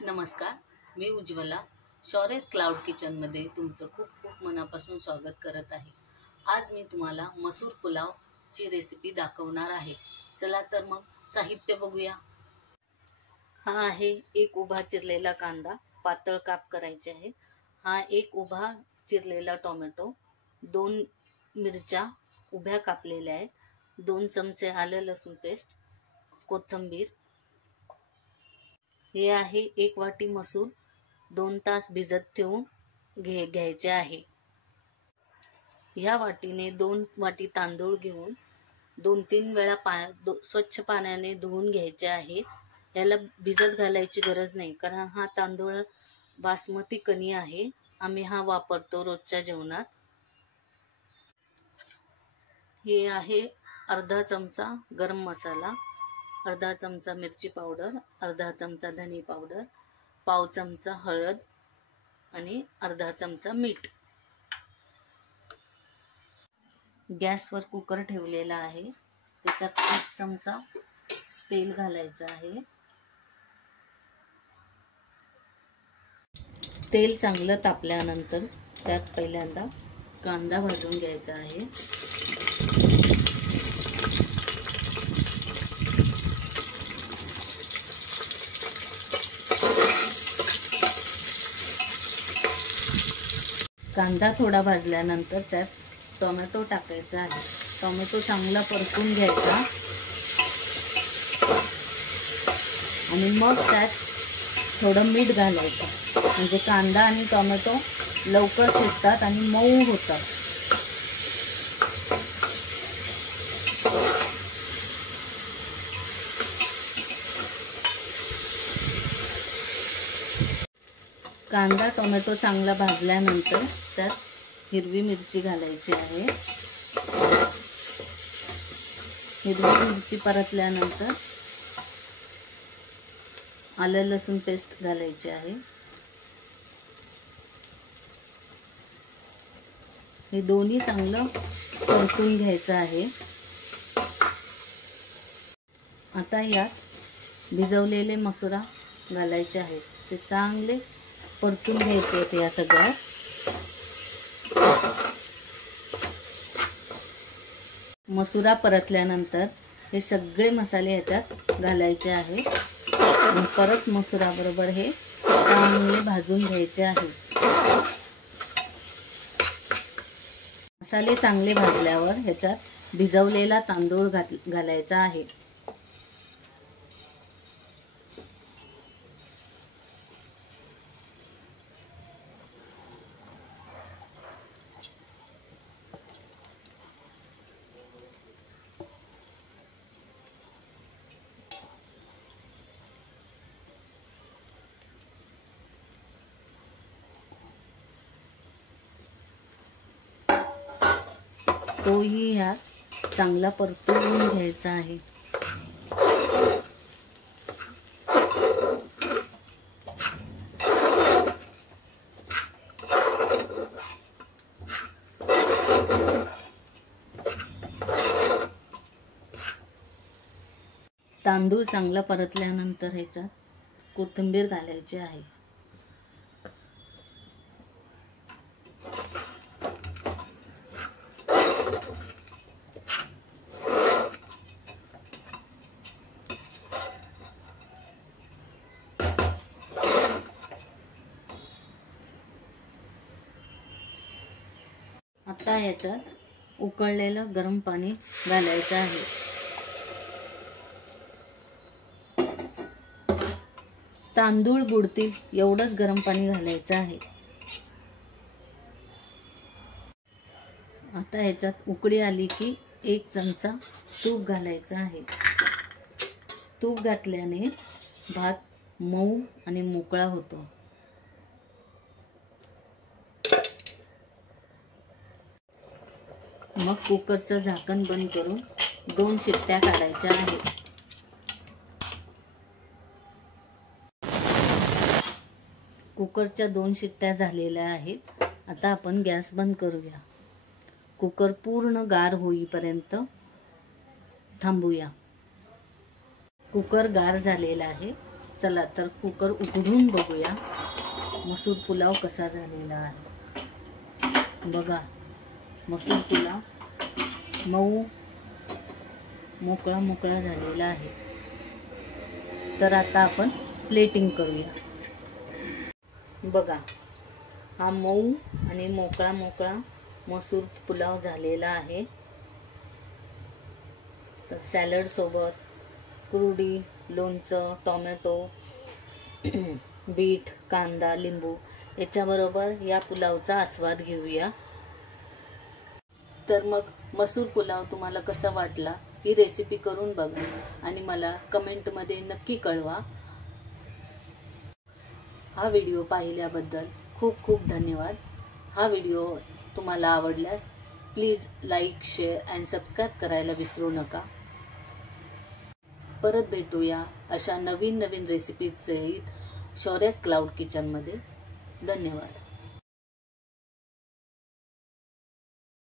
नमस्कार, मी उज्ज्वला. शौर्यस क्लाउड किचनमध्ये तुमचं खूप खूप मनापासून स्वागत करत आहे. आज मी तुम्हाला मसूर पुलावची रेसिपी दाखवणार आहे. चला तर मग साहित्य बघूया. हा आहे एक उभा चिरलेला कांदा, पातळ काप करायचे आहेत. हा एक उभा चिरलेला टोमॅटो, 2 मिरच्या उभ्या कापलेल्या आहेत, 2 चमचे आलं लसूण पेस्ट, कोथिंबीर. हे आहे 1 वाटी मसूर 2 तास भिजत ठेवून घ्यायचे आहे. ह्या वाटीने 2 वाटी तांदूळ घेऊन 2-3 वेळा स्वच्छ पाण्याने धुवून घ्यायचे आहे. याला भिजत घालायची गरज नाही, कारण हा तांदूळ बासमती कणी आहे. आम्ही हा वापरतो रोजच्या जेवणात. हे आहे अर्धा चमचा गरम मसाला, अर्धा चमचा मिरची पावडर, अर्धा चमचा धनी पावडर, पाव चमचा हळद आणि अर्धा चमचा मीठ. गॅसवर कुकर ठेवलेला आहे. त्याच्यात 1 चमचा तेल घालायचं आहे. तेल चांगलं तापल्यानंतर त्यात पहिल्यांदा कांदा भाजून घ्यायचा आहे. कांदा थोडा भाजल्यानंतर त्यात टोमॅटो टाकायचा आहे. टोमॅटो चांगला परतून घ्यायचा आणि मग त्यात थोडं मीठ घालायचं, म्हणजे कांदा आणि टोमॅटो लवकर शिजतात आणि मऊ होतात. कांदा टोमॅटो चांगला भाजल्यानंतर त्यात हिरवी मिरची घालायची आहे. हिरवी मिरची परतल्यानंतर आलं लसूण पेस्ट घालायची आहे. हे दोन्ही चांगलं परतून घ्यायचं आहे. आता यात भिजवलेले मसुरा घालायचे आहेत. ते चांगले परतून घ्यायचे आहेत. या सगळ्या मसुरा परतल्यानंतर हे सगळे मसाले ह्याच्यात घालायचे आहेत आणि परत मसुरा बरोबर हे चांगले भाजून घ्यायचे आहे. मसाले चांगले भाजल्यावर ह्याच्यात भिजवलेला तांदूळ घालायचा आहे. तोही ह्यात चांगला परतून घ्यायचा आहे. तांदूळ चांगला परतल्यानंतर ह्याच्यात कोथिंबीर घालायची आहे. आता याच्यात उकळलेलं गरम पाणी घालायचं आहे. तांदूळ बुडतील एवढंच गरम पाणी घालायचं आहे. आता ह्याच्यात उकळी आली की 1 चमचा तूप घालायचं आहे. तूप घातल्याने भात मऊ आणि मोकळा होतो. मग कुकरचं झाकण बंद करून 2 शिट्ट्या काढायच्या आहेत. कुकरच्या 2 शिट्ट्या झालेल्या आहेत. आता आपण गॅस बंद करूया. कुकर पूर्ण गार होईपर्यंत थांबूया. कुकर गार झालेला आहे. चला तर कुकर उघडून बघूया मसूर पुलाव कसा झालेला आहे। बघा, मसूर पुलाव मऊ मोकळा मोकळा झालेला आहे। तर आता आपण प्लेटिंग करूया। बघा, हा मऊ आणि मोकळा मोकळा मसूर पुलाव झालेला आहे। तर सॅलड सोबत कुरडी, लोणचं, टोमॅटो, बीट, कांदा, लिंबू याच्याबरोबर या पुलावचा आस्वाद घेऊया। तर मग मसूर पुलाव तुम्हाला कसा वाटला ही रेसिपी करून बघा आणि मला कमेंटमध्ये नक्की कळवा। हा व्हिडिओ पाहिल्याबद्दल खूप खूप धन्यवाद। हा व्हिडिओ तुम्हाला आवडल्यास please like, share and subscribe करायला विसरू नका। परत भेटूया अशा नवीन नवीन रेसिपीज सहित शौर्याज क्लाउड किचनमध्ये। धन्यवाद।